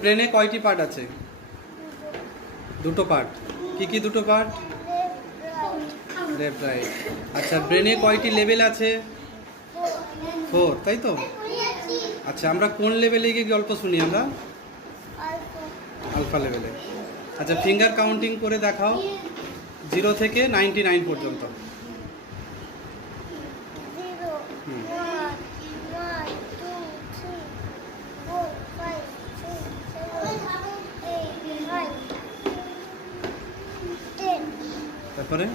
ব্রেনে কয়টি পার্ট আছে? দুটো পার্ট। কি কি দুটো পার্ট? Left right. আচ্ছা, ব্রেনে কয়টি লেভেল আছে? 4, তাই তো? আচ্ছা, আমরা কোন লেভেলে গিয়ে গল্প শুনি আমরা? আলফা লেভেলে। আচ্ছা, ফিঙ্গার কাউন্টিং করে দেখাও 0 থেকে 99 পর্যন্ত। তারপরে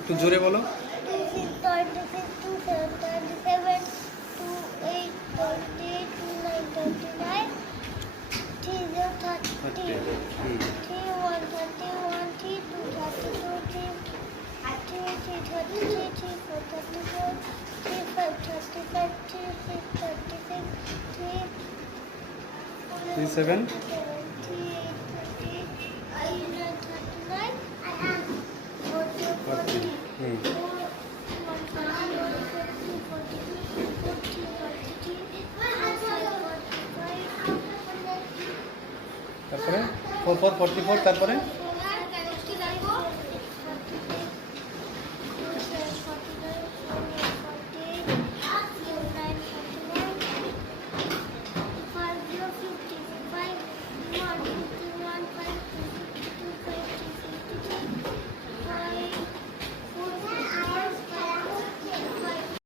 একটু জোরে বলো। Seven. তারপরে 44, তারপরে